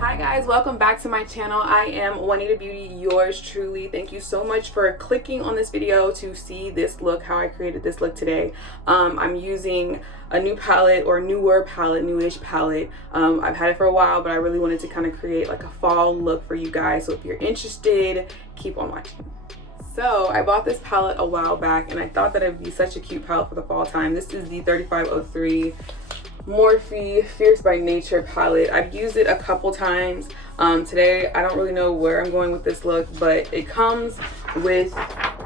Hi guys, welcome back to my channel. I am Juanita Beauty, yours truly. Thank you so much for clicking on this video to see this look, how I created this look today. I'm using a new palette, or newer palette, newish palette. I've had it for a while, but I really wanted to kind of create like a fall look for you guys. So if you're interested, keep on watching. So I bought this palette a while back and I thought that it'd be such a cute palette for the fall time. This is the 3503 Morphe Fierce by Nature palette. I've used it a couple times. Today I don't really know where I'm going with this look, but it comes with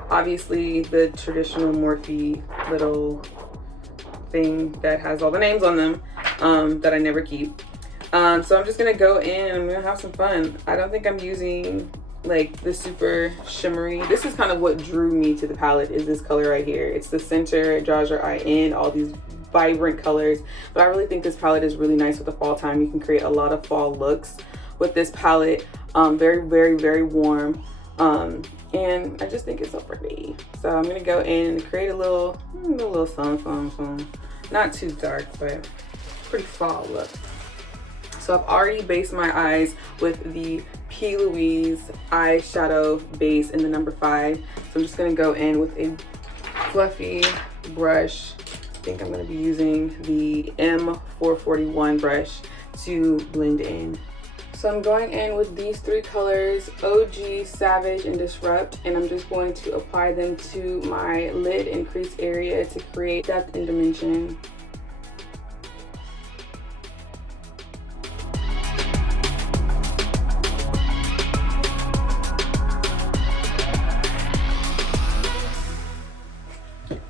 obviously the traditional Morphe little thing that has all the names on them that I never keep. So I'm just gonna go in and I'm gonna have some fun. I don't think I'm using like the super shimmery. This is kind of what drew me to the palette, is this color right here. It's the center, it draws your eye in, all these vibrant colors. But I really think this palette is really nice for the fall time. You can create a lot of fall looks with this palette. Very warm, and I just think it's so pretty. So I'm gonna go in and create a little something. Not too dark, but pretty fall look. So I've already based my eyes with the P.Lousie eyeshadow base in the number 5. So I'm just gonna go in with a fluffy brush. I think I'm gonna be using the M441 brush to blend in. So I'm going in with these 3 colors, OG, Savage, and Disrupt, and I'm just going to apply them to my lid and crease area to create depth and dimension.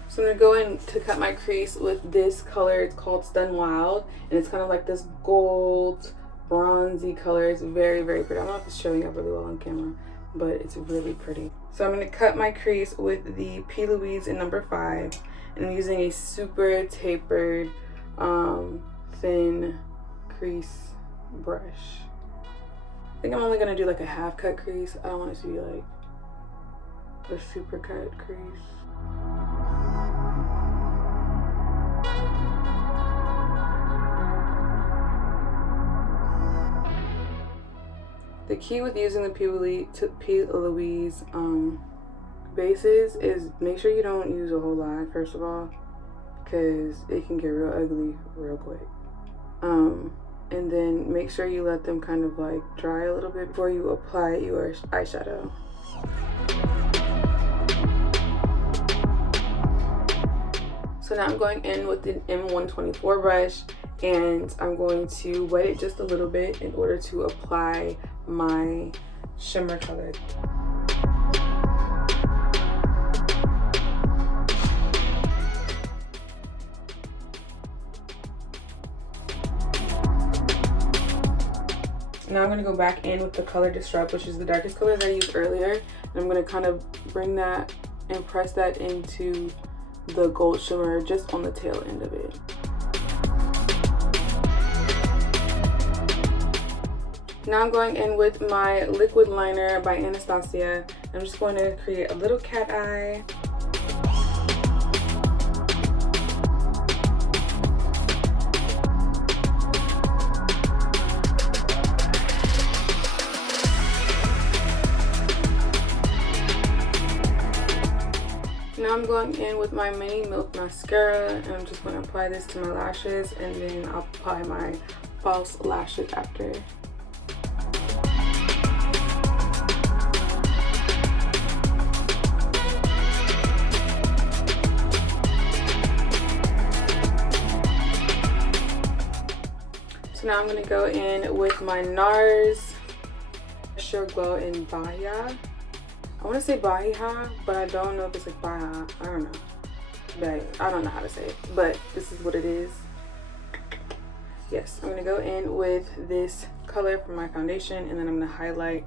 So I'm gonna go in to cut my crease with this color. It's called Stun Wild, and it's kind of like this gold, bronzy color. It's very pretty. I don't know if it's showing up really well on camera, but it's really pretty. So I'm gonna cut my crease with the P.Lousie in number 5, and I'm using a super tapered, thin crease brush. I think I'm only gonna do like a half cut crease. I don't want it to be like a super cut crease. The key with using the P.Lousie bases is make sure you don't use a whole lot, first of all, because it can get real ugly real quick. And then make sure you let them kind of like dry a little bit before you apply your eyeshadow. So now I'm going in with the M124 brush, and I'm going to wet it just a little bit in order to apply my shimmer color. Now I'm going to go back in with the color Disrupt, which is the darkest color that I used earlier, and I'm going to kind of bring that and press that into the gold shimmer just on the tail end of it. Now I'm going in with my liquid liner by Anastasia. I'm just going to create a little cat eye. Now I'm going in with my Mini Milk mascara, and I'm just going to apply this to my lashes, and then I'll apply my false lashes after. So now I'm going to go in with my NARS Sheer Glow in BAHIA. I want to say BAHIA, but I don't know if it's like BAHIA. I don't know. But I don't know how to say it. But this is what it is. Yes, I'm going to go in with this color for my foundation, and then I'm going to highlight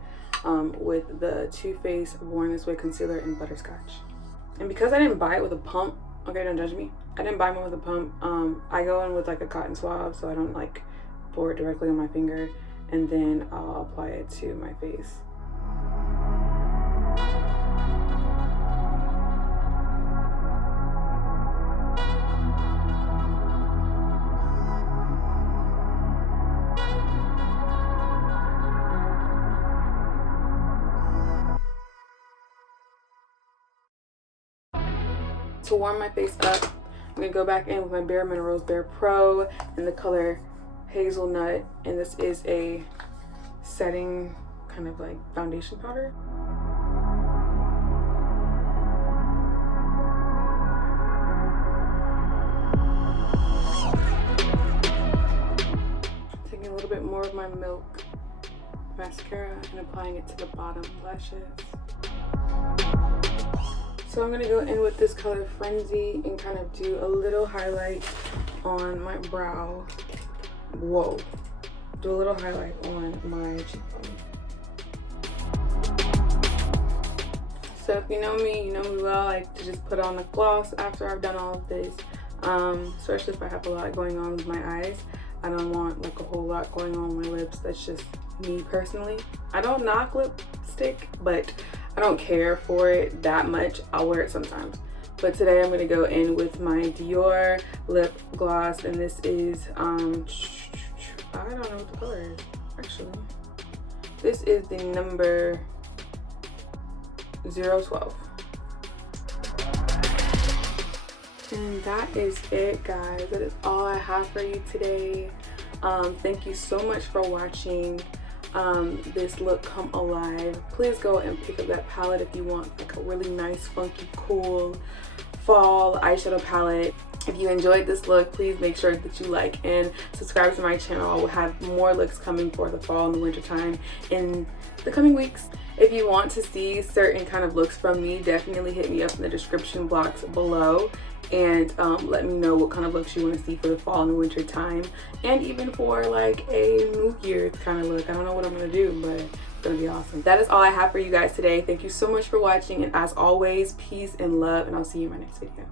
with the Too Faced Born This Way concealer in Butterscotch. And because I didn't buy it with a pump, okay, don't judge me. I didn't buy one with a pump. I go in with like a cotton swab, so I don't like pour it directly on my finger, and then I'll apply it to my face. To warm my face up, I'm gonna go back in with my Bare Minerals Bare Pro in the color Hazelnut, and this is a setting kind of like foundation powder. Taking a little bit more of my Milk mascara and applying it to the bottom lashes. So I'm gonna go in with this color Frenzy and kind of do a little highlight on my brow. Whoa. Do a little highlight on my cheekbone. So if you know me, you know me well. I like to just put on the gloss after I've done all of this. Especially if I have a lot going on with my eyes. I don't want like a whole lot going on with my lips. That's just me personally. I don't knock lipstick, but I don't care for it that much. I'll wear it sometimes. But today I'm gonna go in with my Dior lip gloss, and this is I don't know what the color is actually. This is the number 012. And that is it, guys. That is all I have for you today. Thank you so much for watching this look come alive. Please go and pick up that palette if you want like a really nice, funky, cool fall eyeshadow palette. If you enjoyed this look, please make sure that you like and subscribe to my channel. I will have more looks coming for the fall and the winter time in the coming weeks. If you want to see certain kind of looks from me, definitely hit me up in the description box below and let me know what kind of looks you want to see for the fall and the winter time, and even for like a New Year's kind of look. I don't know what I'm gonna do, but it's gonna be awesome. That is all I have for you guys today. Thank you so much for watching, and as always, peace and love, and I'll see you in my next video.